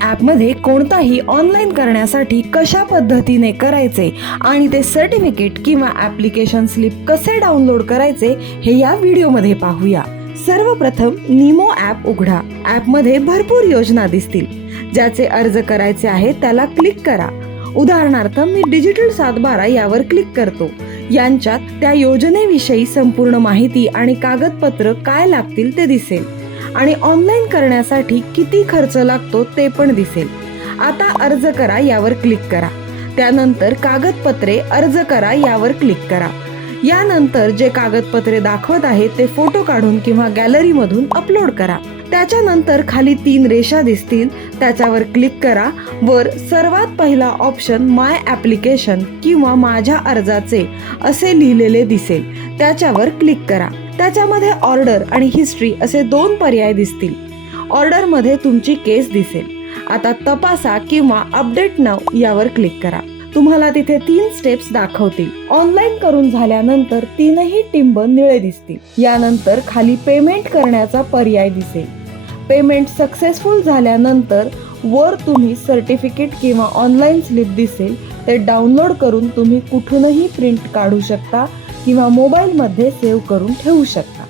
ॲपमध्ये कोणताही ऑनलाईन करण्यासाठी कशा पद्धतीने करायचे आणि ते सर्टिफिकेट किंवा ॲप्लिकेशन स्लिप कसे डाउनलोड करायचे हे या व्हिडिओमध्ये पाहूया. सर्वप्रथम निमो ॲप उघडा. ॲपमध्ये भरपूर योजना दिसतील. ज्याचे अर्ज करायचे आहे त्याला क्लिक करा. उदाहरणार्थ मी डिजिटल सातबारा यावर क्लिक करतो. यांच्यात त्या योजनेविषयी संपूर्ण माहिती आणि कागदपत्र काय लागतील ते दिसेल. आणि ऑनलाईन करण्यासाठी किती खर्च लागतो ते पण दिसेल. आता अर्ज करा यावर क्लिक करा. त्यानंतर कागदपत्रे अर्ज करा यावर क्लिक करा. यानंतर जे कागदपत्रे दाखवत आहे ते फोटो काढून किंवा गॅलरीमधून अपलोड करा. त्याच्यानंतर खाली तीन रेषा दिसतील. त्याच्यावर क्लिक करा. वर सर्वात पहिला ऑप्शन माय ॲप्लिकेशन किंवा माझ्या अर्जाचे असे लिहिलेले दिसेल. त्याच्यावर क्लिक करा. त्याच्यामध्ये ऑर्डर आणि हिस्ट्री असे दोन पर्याय दिसतील. ऑर्डरमध्ये तुमची केस दिसेल. आता तपासा किंवा अपडेट नाव यावर क्लिक करा. तुम्हाला तिथे तीन स्टेप्स दाखवतील. ऑनलाईन करून झाल्यानंतर तीनही टिंब निळे दिसतील. यानंतर खाली पेमेंट करण्याचा पर्याय दिसेल. पेमेंट सक्सेसफुल झाल्यानंतर वर तुम्ही सर्टिफिकेट किंवा ऑनलाईन स्लिप दिसेल. ते डाउनलोड करून तुम्ही कुठूनही प्रिंट काढू शकता. किंवा मोबाईलमध्ये सेव्ह करून ठेवू शकता.